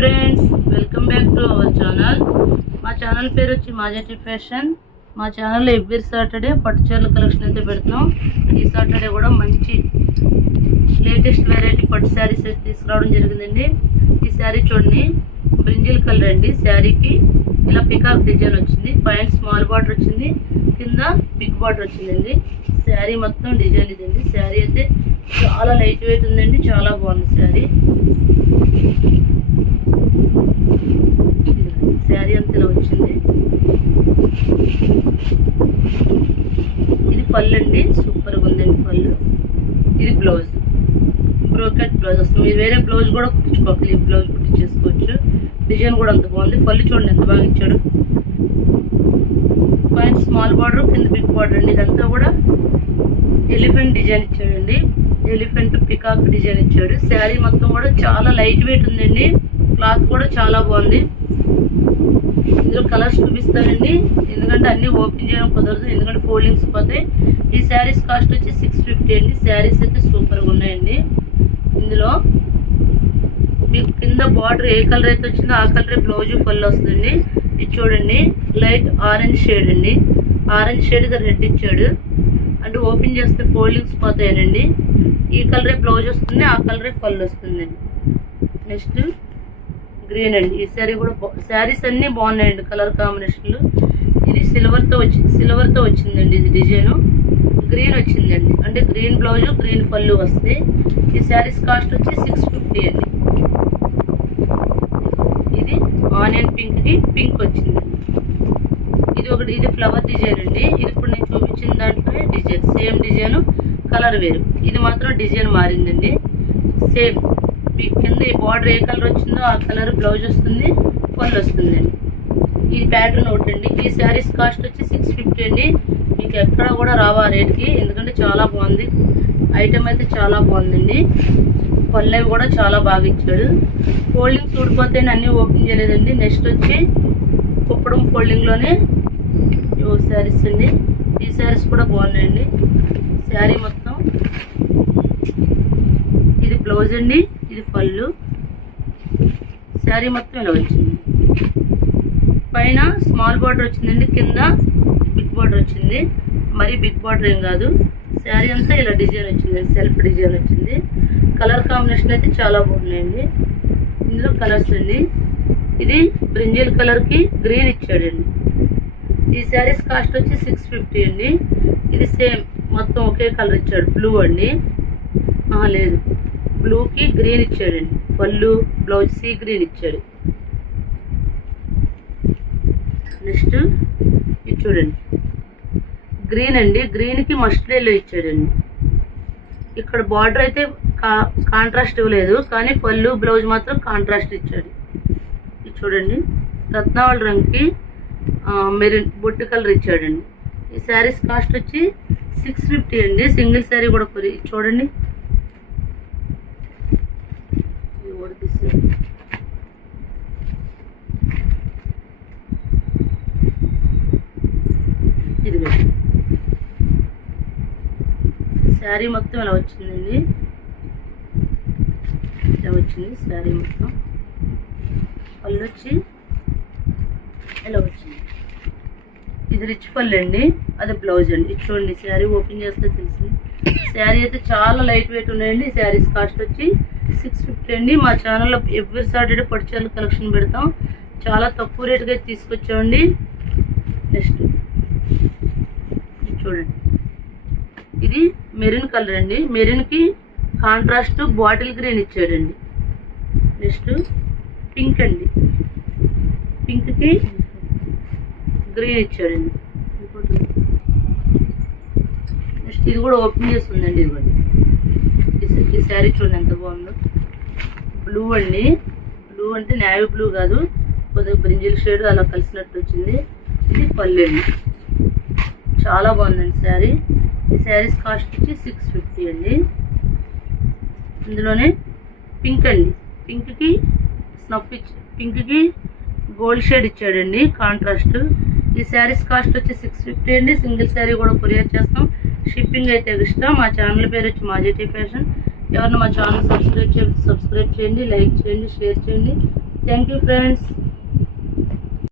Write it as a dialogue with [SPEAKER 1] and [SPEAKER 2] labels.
[SPEAKER 1] Friends welcome back to our channel మా channel పేరు వచ్చి మాజెటి ఫ్యాషన్. మా ఛానల్లో ఎవ్రీ సాటర్డే పట్టు చీరల కలెక్షన్ అయితే పెడుతున్నాం. ఈ సాటర్డే కూడా మంచి లేటెస్ట్ వెరైటీ పట్టు శారీస్ అయితే తీసుకురావడం జరిగిందండి. ఈ శారీ చూడండి బ్రింజిల్ కలర్ అండి శారీకి ఇలా పికాక్ డిజైన్ వచ్చింది. పైన స్మాల్ బార్డర్ వచ్చింది. కింద బిగ్ బార్డర్ వచ్చిందండి. శారీ మొత్తం డిజైన్ ఇదండి. శారీ అయితే చాలా లైట్ వెయిట్ ఉందండి చాలా బాగుంది శారీ అంతా ఇలా వచ్చింది ఇది పళ్ళు అండి సూపర్గా ఉందండి పళ్ళు. ఇది బ్లౌజ్. Brocade blouse. వస్తుంది మీరు వేరే బ్లౌజ్ కూడా కుట్టించుకోవాలి. ఈ బ్లౌజ్ కుట్టించేసుకోవచ్చు. డిజైన్ కూడా అంత బాగుంది. పళ్ళు చూడండి ఎంత బాగా ఇచ్చాడు. పైన స్మాల్ బార్డర్ కింద బిగ్ బార్డర్ అండి. ఇదంతా కూడా ఎలిఫెంట్ డిజైన్ ఇచ్చాడండి. ఎలిఫెంట్ పికాక్ డిజైన్ ఇచ్చాడు. శారీ మొత్తం కూడా చాలా లైట్ వెయిట్ ఉందండి. క్లాత్ కూడా చాలా బాగుంది. ఇందులో కలర్స్ చూపిస్తానండి. ఎందుకంటే అన్ని ఓపెన్ చేయడం కుదరదు. ఎందుకంటే ఫోల్డింగ్స్ పోతాయి. ఈ శారీస్ కాస్ట్ వచ్చి సిక్స్ ఫిఫ్టీ అండి. శారీస్ అయితే సూపర్గా ఉన్నాయండి. ఇందులో మీకు కింద బార్డర్ ఏ కలర్ అయితే వచ్చిందో ఆ కలరే బ్లౌజ్ ఫుల్ వస్తుంది ఇది చూడండి. లైట్ ఆరెంజ్ షేడ్ అండి. ఆరెంజ్ షేడ్గా రెడ్ ఇచ్చాడు. అంటే ఓపెన్ చేస్తే ఫోల్డింగ్స్ పోతాయనండి. ఈ కలరే బ్లౌజ్ వస్తుంది ఆ కలరే ఫుల్ వస్తుంది నెక్స్ట్ గ్రీన్ అండి. ఈ శారీ కూడా శారీస్ అన్నీ బాగున్నాయండి కలర్ కాంబినేషన్లు. ఇది సిల్వర్తో వచ్చింది సిల్వర్తో వచ్చిందండి ఇది డిజైన్. గ్రీన్ వచ్చిందండి. అంటే గ్రీన్ బ్లౌజు గ్రీన్ పళ్ళు వస్తాయి ఈ శారీస్ కాస్ట్ వచ్చి సిక్స్ ఫిఫ్టీ అండి. ఇది ఆనియన్ పింక్కి పింక్ వచ్చింది. ఇది ఒకటి ఇది ఫ్లవర్ డిజైన్ అండి. ఇది ఇప్పుడు నేను చూపించిన దాంట్లోనే డిజైన్ సేమ్ డిజైన్ కలర్ వేరు. ఇది మాత్రం డిజైన్ మారిందండి. సేమ్. మీ కింద ఈ బార్డర్ ఏ కలర్ వచ్చిందో ఆ కలర్ బ్లౌజ్ వస్తుంది ఫుల్ వస్తుందండి ఈ ప్యాటర్న్ ఒకటి అండి. ఈ శారీస్ కాస్ట్ వచ్చి సిక్స్ ఫిఫ్టీ అండి. మీకు ఎక్కడ కూడా రావా రేట్కి ఎందుకంటే చాలా బాగుంది. ఐటమ్ అయితే చాలా బాగుందండి. పళ్ళవి కూడా చాలా బాగా ఇచ్చాడు. ఫోల్డింగ్స్ చూడిపోతే అన్నీ ఓపెన్ చేయలేదండి. నెక్స్ట్ వచ్చి కుప్పడం ఫోల్డింగ్లోనే ఈ శారీస్ అండి. ఈ శారీస్ కూడా బాగున్నాయండి. శారీ మొత్తం. ఇది బ్లౌజ్ అండి. పళ్ళు. శారీ మొత్తం ఇలా వచ్చింది. పైన స్మాల్ బార్డర్ వచ్చిందండి కింద బిగ్ బార్డర్ వచ్చింది. మరి బిగ్ బార్డర్ ఏం కాదు. శారీ అంతా ఇలా డిజైన్ వచ్చింది సెల్ఫ్ డిజైన్ వచ్చింది. కలర్ కాంబినేషన్ అయితే చాలా బాగున్నాయండి. ఇందులో కలర్స్ అండి. ఇది బ్రింజల్ కలర్కి గ్రీన్ ఇచ్చాడండి. ఈ శారీస్ కాస్ట్ వచ్చి సిక్స్ ఫిఫ్టీ అండి. ఇది సేమ్ మొత్తం ఒకే కలర్ ఇచ్చాడు బ్లూ అండి. లేదు. బ్లూకి గ్రీన్ ఇచ్చాడండి. పళ్ళు బ్లౌజ్ సీ గ్రీన్ ఇచ్చాడు. నెక్స్ట్ ఇది చూడండి. గ్రీన్ అండి. గ్రీన్కి మస్ట్ ఎల్లో ఇచ్చాడండి. ఇక్కడ బార్డర్ అయితే కా కాంట్రాస్ట్ ఇవ్వలేదు కానీ పళ్ళు బ్లౌజ్ మాత్రం కాంట్రాస్ట్ ఇచ్చాడు. ఇది చూడండి. రత్నావళి రంగుకి మెరిన్ బొట్టు కలర్ ఇచ్చాడండి. ఈ శారీస్ కాస్ట్ వచ్చి సిక్స్ ఫిఫ్టీ అండి. సింగిల్ శారీ కూడా చూడండి. చూడండి ఇది శారీ మొత్తం ఇలా వచ్చిందండి? ఇలా వచ్చింది? శారీ మొత్తం? పళ్ళు వచ్చి ఇలా వచ్చింది? ఇది రిచ్ పళ్ళు అండి. అది బ్లౌజ్ అండి. ఇది చూడండి శారీ ఓపెన్ చేస్తే తెలిసింది. శారీ అయితే చాలా లైట్ వెయిట్ ఉన్నాయండి. శారీస్ కాస్ట్ వచ్చి సిక్స్ ఫిఫ్టీ అండి. మా ఛానల్లో ఎవ్రీ సాటర్డే పడిచాలు కలెక్షన్ పెడతాం. చాలా తక్కువ రేటుగా తీసుకొచ్చామండి. నెక్స్ట్ చూడండి. ఇది మెరూన్ కలర్ అండి. మెరూన్కి కాంట్రాస్ట్ బాటిల్ గ్రీన్ ఇచ్చాడండి. నెక్స్ట్ పింక్ అండి. పింక్కి గ్రీన్ ఇచ్చాడండి. నెక్స్ట్ ఇది కూడా ఓపెన్ చేస్తుందండి ఇది కూడా శారీ చూడండి ఎంత బాగుందో. బ్లూ అండి. బ్లూ అంటే నేవీ బ్లూ కాదు. కొద్దిగా బ్రింజిల్ షేడ్ అలా కలిసినట్టు వచ్చింది. ఇది పల్లె అండి. చాలా బాగుందండి శారీ. ఈ శారీస్ కాస్ట్ వచ్చి సిక్స్ ఫిఫ్టీ అండి. ఇందులోనే పింక్ అండి. పింక్కి స్నఫ్ ఇచ్చి పింక్కి గోల్డ్ షేడ్ ఇచ్చాడండి. కాంట్రాస్ట్ ఈ శారీస్ కాస్ట్ వచ్చి సిక్స్ ఫిఫ్టీ అండి. సింగిల్ శారీ కూడా కొరియర్ చేస్తాం. షిప్పింగ్ అయితే ఇష్టం మా ఛానల్ పేరు వచ్చి మాజెటీ ఫ్యాషన్. ఎవరిని మా ఛానల్ సబ్స్క్రైబ్ చేయండి సబ్స్క్రైబ్ చేయండి లైక్ చేయండి షేర్ చేయండి. Thank you friends.